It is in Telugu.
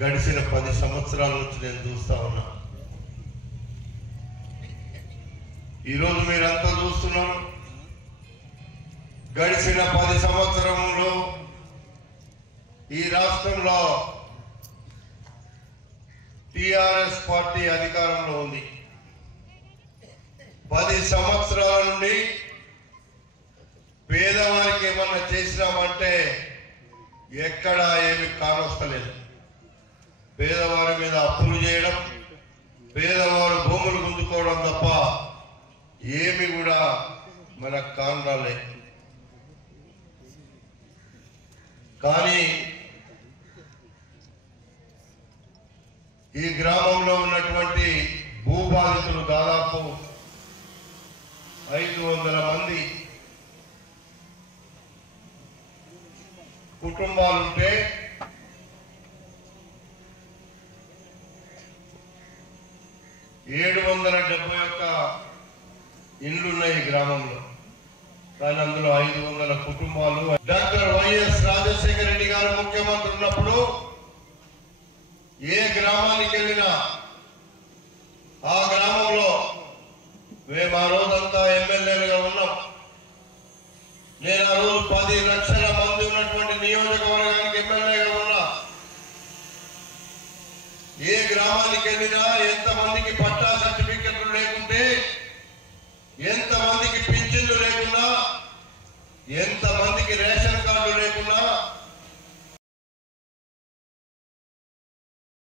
గడిచిన 10 సంవత్సరాల నుంచి నేను చూస్తా ఉన్నా. ఈరోజు మీరంతా చూస్తున్నారు. గడిచిన 10 సంవత్సరంలో ఈ రాష్ట్రంలో టిఆర్ఎస్ పార్టీ అధికారంలో ఉంది. 10 సంవత్సరాల నుండి పేదవారికి ఏమన్నా చేసినామంటే ఎక్కడా ఏమి కానొస్తలేదు. పేదవారి మీద అప్పులు చేయడం, పేదవారు భూములు గుంజుకోవడం తప్ప ఏమి కూడా మనకు కానరాలే. కానీ ఈ గ్రామంలో ఉన్నటువంటి భూబాధితులు దాదాపు 500 మంది కుటుంబాలుంటే ఏడు 771 ఇండ్లున్నాయి ఈ గ్రామంలో. కానీ అందులో 500 కుటుంబాలు. డాక్టర్ వైఎస్ రాజశేఖర రెడ్డి గారు ముఖ్యమంత్రి ఉన్నప్పుడు ఏ గ్రామానికి వెళ్ళినా ఆ గ్రామంలో మేము ఆ రోజంతా ఎమ్మెల్యేలుగా ఉన్నాం. నేను ఆ రోజు 10 లక్షల మంది ఉన్నటువంటి నియోజకవర్గానికి ఎమ్మెల్యేగా ఉన్నా. ఏ గ్రామానికి వెళ్ళినా ఎంతమందికి పట్టా సర్టిఫికెట్లు లేకుంటే, ఎంతమందికి పింఛన్లు లేకున్నా, ఎంతమందికి